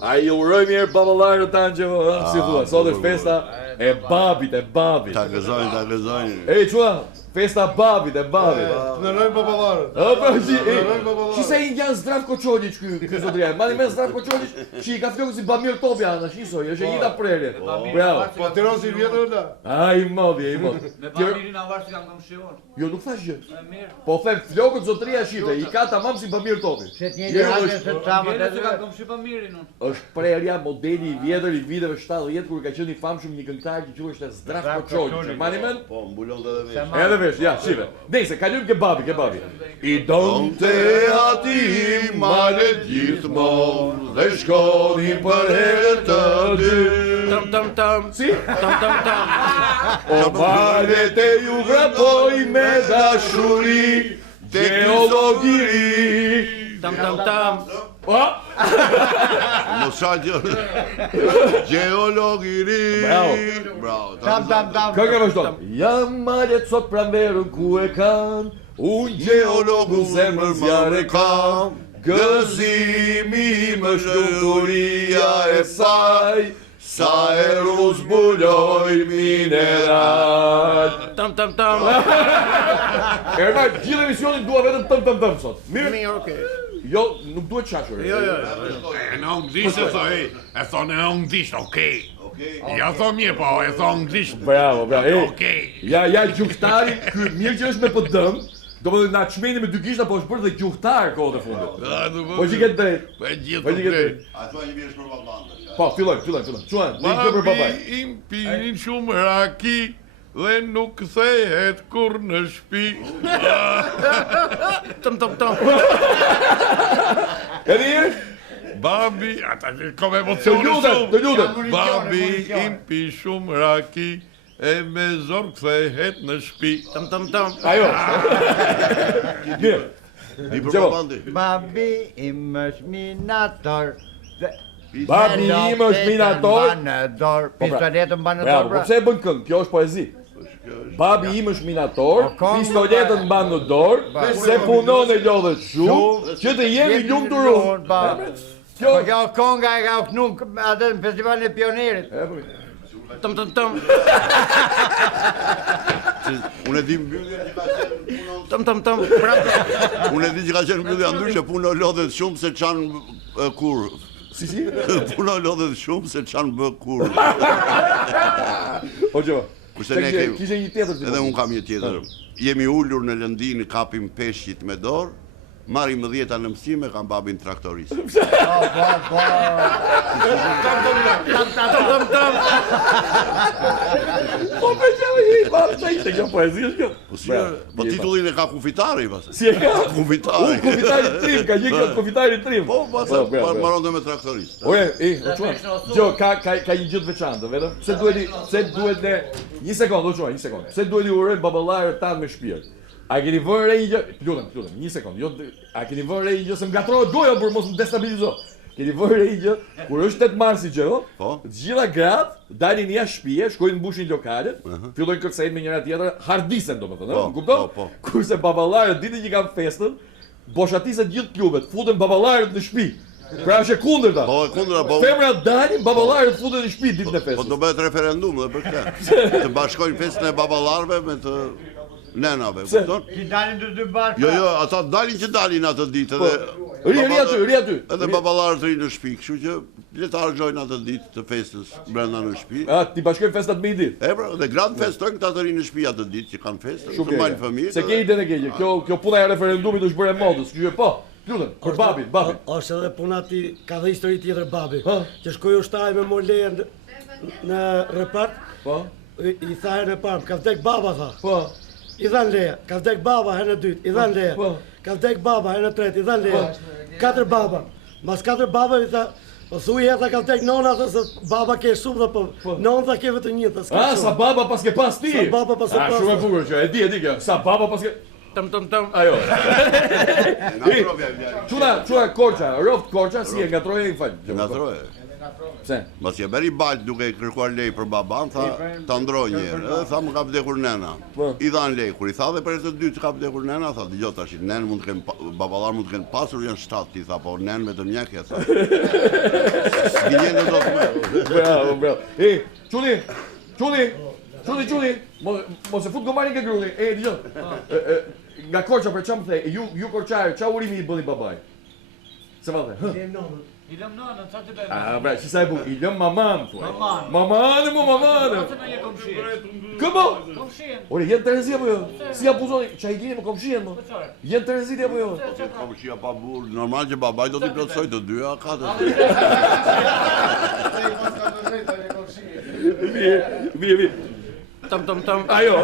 A I uroj mirë baballarët tanë që si thua, sot është festa e babit. Ta gëzojnë. Ej, çua, festa babit. Në rojnë baballarët. Që se I janë Zdravko Çolić ky zotria. Mani me Zdravko Çolić, që I ka flokë si Bamir Topja, na shisoj, është e njëjta prerje. Bravo. Po Tirosi vjetër la. Ai modi. Me Bamirin avash që kam komshion. Jo nuk thash gjë. Mirë. Po them flokët zotria shite, I ka tamam si Bamir Topi. Shet një hajde se çamë Mirë që kam komshi Bamirin unë. Është prerja modeli I vjetër I viteve 70 kur ka qenë I famshëm një këngëtar që quhej Zdravko Çolić. Mani men? Po, mbulon edhe vesh. Edhe vesh, ja, shive. Nëse kalojmë kebabi. I donte ati malet gjithmonë dhe shkonin për herë të dy. Tam. Si? Tam. O malet e ju vrapoj me dashuri, geologiri. Tam. O? Mosaqë. Geologiri. Bravo. Tam. Kënga vazhdon. Jam malet sot pranverën ku e kanë, unë geologu zemrën zjarë kam, gëzimi më shkëmturia e saj, sa e zbuloj mineral. Tam. Erna, gjithë emisionin dua vetëm tëm sot. Mirë? Okay. Jo, nuk duhet qashur. Jo. Në anglisht e thonë në anglisht, okej. Ja thonë mirë, po, e thonë anglisht. Bravo. Okej. Ja gjuhtari, ky mirë që është me pëdëm, do më dhe na çmeni me dy gishta, po është bërë dhe gjuhtar kohët e fundit. Po që këtë drejt. Po gjithë drejt. A thua një vjesh për babandë. Po, filloj. Çuan, një gjë për babaj. Babi im pinin shumë raki dhe nuk thehet kur në shtëpi. Tam. Edhe një? Babi, ata kom Të emocione lutem. shumë. Babi im pi shumë raki e me zor kthehet në shtëpi. Tam. Ajo. Mirë. Di për babandë. Babi im është minator. Babi im është minator. Pistoletën banë Bravo, dorë. po pse e bën këngë? Kjo është poezi. Babi im është minator, pistoletën mban në dorë, se punon e lodhet shumë, që të jemi lumtur unë. Po kjo konga e ka kënu atë në festivalin e pionerit. Tam. Unë e di mbyllja që ka qenë punon. Tam. Unë e di që ka qenë mbyllja ndryshe, puno lodhet shumë se çan kur. Si? Puno lodhet shumë se çan bë kur. O gjëva. Kurse ne kemi. Kishe një tjetër si. Edhe unë kam një tjetër. Jemi ulur në lëndinë, kapim peshqit me dorë, marrim 10 në mësime, kam babin traktorist. Tam. Po me qëllë i babë të ishte kjo poezi është kjo. Po titullin e ka kufitari, pasë. Si e ka? Kufitari. Kufitari trim, ka një kjo kufitari trim. Po, pasë, maron dhe me traktorist. Oje, o çuan. Gjo, ka një gjë të veçantë, vetëm. Se duhet ne një sekondë, o çuan, një sekondë. Se duhet I urojmë baballarët tanë me shpirt. A keni vënë re një gjë? Lutem, një sekondë. Jo, a keni vënë re një gjë se më gatrohet goja por mos më destabilizo. Keni vënë re një gjë? Kur është 8 marsi gjë, Po. të gjitha gratë dalin jashtë shtëpie, shkojnë mbushin lokalet, fillojnë kërcejnë me njëra tjetrën, hardisen domethënë, Po, më kupton? po. Kurse baballarët ditën që kanë festën, boshatisen gjithë klubet, futen baballarët në shtëpi. Pra është e kundërta. Po, e kundra, po. Femrat dalin, baballarët futen në shtëpi ditën e Po festës. do bëhet referendum dhe për këtë. Të bashkojnë festën e baballarëve me të nenave, kupton? Që dalin të dy bashkë. Jo, ata dalin që dalin atë ditë edhe Ri aty. Edhe baballarët rinë në shtëpi, kështu që le ta harxojnë atë ditë të festës brenda në shtëpi. A ti bashkojnë festat me ditë. E pra, dhe gratë festojnë këta të rinë në shtëpi atë ditë që kanë festë, të marrin fëmijët. Se ke idenë e keqe. Kjo puna e referendumit është bërë e modës. Kështu që po. Lutem, për babin. Është edhe puna ti, ka dhe histori tjetër babi. Që shkoi ushtaj me moleje në repart. Po. I tha herën e parë, ka vdek baba tha. Po. I dhan leja, ka vdek baba herën e dytë, I dhan leja. Ka vdek baba herën e tretë, I dhan leja. 4 baba. Mas 4 baba I tha, po thuj tha ka vdek nona tha se baba ke shumë tha po. Nona tha ke vetëm një tha. Sa baba pas ke pas ti? Sa baba pas ke pas. Shumë e bukur që e di kjo. Sa baba pas ke Tum tum tum. Ajo. Ngatrove vjari. Çuna Korça, Roft Korça si e ngatroje i fal. Ngatroje. Pse? Mos je beri balt duke kërkuar lej për baban, tha ta ndroj një herë. Edhe tha më ka vdekur nena. Po. I dhan lej. Kur i tha dhe për të dytë që ka vdekur nena, tha dëgjoj tash, nen mund të kenë baballar mund të kenë pasur janë 7, ti tha po nen vetëm një ke tha. Gjen do të më. Bravo, bravo. Çuni. Mos e fut gomarin ke grulli. Dëgjoj. Nga Korça për çam the, ju korçarë, çfarë urimi i bëni babaj? Se vallë. I lëm nënën, sa të bëjmë? Bra, që sa e bu, i lëm maman, thua. Maman. Maman. Ose në një komshie. Këmo? Komshien. Ore, jenë të rezi apo jo? Si ja puzoni, qa i kini më komshien, mo? Jenë të rezi apo jo? Komshia pa burr, normal që babaj do t'i plotsoj të dyja katër. Mirë. Tum tum tum. Ajo.